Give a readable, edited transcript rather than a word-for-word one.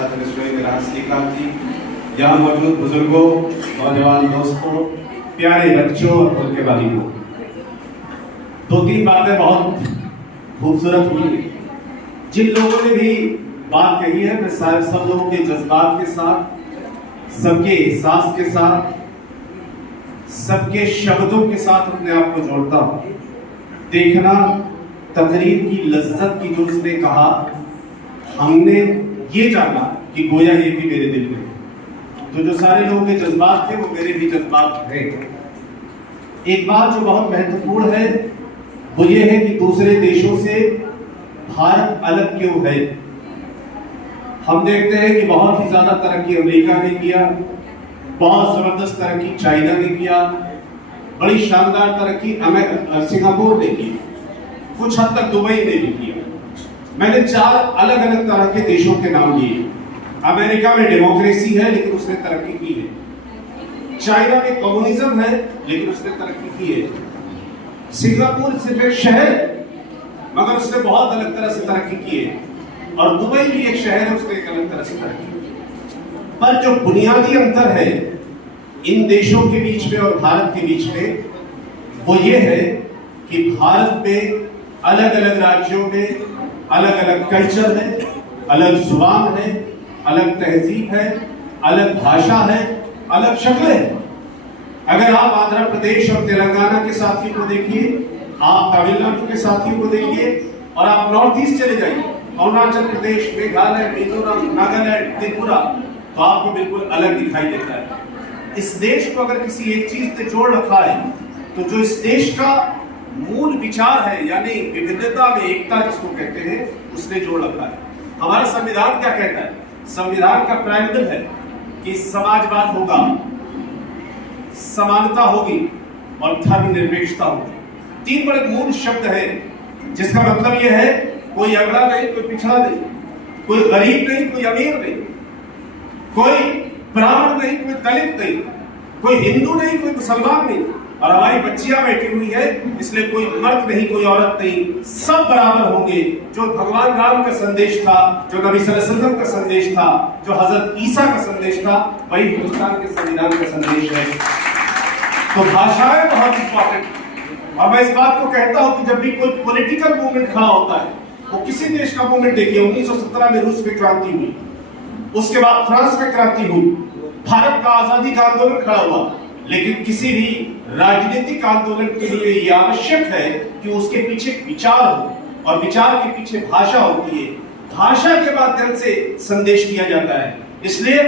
साथ रसोई श्रीकांत जी, यहाँ मौजूद बुजुर्गों, नौजवान दोस्तों, प्यारे बच्चों और उनके वालियों, दो तीन बातें बहुत खूबसूरत हुई। जिन लोगों ने भी बात कही है, मैं सब लोगों के जज्बात के साथ, सबके एहसास के साथ, सबके शब्दों के साथ अपने आप को जोड़ता हूं। देखना तकरीर की लज्जत की जो उसने कहा, हमने ये जाना कि गोया ये भी मेरे दिल में, तो जो सारे लोगों के जज्बात थे वो मेरे भी जज्बात हैं। एक बात जो बहुत महत्वपूर्ण है वो ये है कि दूसरे देशों से भारत अलग क्यों है। हम देखते हैं कि बहुत ही ज्यादा तरक्की अमेरिका ने किया, बहुत जबरदस्त तरक्की चाइना ने किया, बड़ी शानदार तरक्की सिंगापुर ने की, कुछ हद तक दुबई ने भी किया। मैंने 4 अलग अलग तरह के देशों के नाम लिए। अमेरिका में डेमोक्रेसी है लेकिन उसने तरक्की की है। चाइना में कम्युनिज्म है लेकिन उसने तरक्की की है। सिंगापुर सिर्फ एक शहर मगर उसने बहुत अलग तरह से तरक्की की है। और दुबई भी एक शहर है, उसने एक अलग तरह से तरक्की की। पर जो बुनियादी अंतर है इन देशों के बीच में और भारत के बीच में वो ये है कि भारत में अलग अलग राज्यों में अलग अलग कल्चर है, अलग जुबान है, अलग तहजीब है, अलग भाषा है, अलग शक्लें हैं। अगर आप आंध्र प्रदेश और तेलंगाना के साथियों को देखिए, आप तमिलनाडु के साथियों को देखिए और आप नॉर्थ ईस्ट चले जाइए, अरुणाचल प्रदेश, मेघालय, मिजोरम, नागालैंड, त्रिपुरा, तो आपको बिल्कुल अलग दिखाई देता है। इस देश को अगर किसी एक चीज से जोड़ रखा है तो जो इस देश का मूल विचार है, यानी विविधता में एकता जिसको कहते हैं, उसने जोड़ रखा है। हमारा संविधान क्या कहता है? संविधान का प्राइमल है कि समाजवाद होगा, समानता होगी और धर्मनिरपेक्षता होगी। 3 बड़े मूल शब्द है जिसका मतलब यह है कोई अगड़ा नहीं, कोई पिछड़ा नहीं, कोई गरीब नहीं, कोई अमीर नहीं, कोई ब्राह्मण नहीं, कोई दलित नहीं, कोई हिंदू नहीं, कोई मुसलमान नहीं। और हमारी बच्चियां बैठी हुई है, इसलिए कोई मर्द नहीं, कोई औरत नहीं, सब बराबर होंगे। जो भगवान राम का संदेश था, जो नबी सल्लल्लाहु अलैहि वसल्लम का संदेश था, जो हजरत ईसा का संदेश था, वही हिंदुस्तान के संविधान का संदेश है। तो भाषाएं बहुत इंपॉर्टेंट। और मैं इस बात को कहता हूं कि जब भी कोई पॉलिटिकल मूवमेंट खड़ा होता है, वो किसी देश का मूवमेंट देखिए, 1917 में रूस में क्रांति हुई, उसके बाद फ्रांस में क्रांति हुई, भारत का आजादी का आंदोलन खड़ा हुआ। लेकिन किसी भी राजनीतिक आंदोलन के लिए यह आवश्यक है कि उसके पीछे विचार हो और विचार के पीछे भाषा होती है। भाषा के माध्यम से संदेश दिया जाता है। इसलिए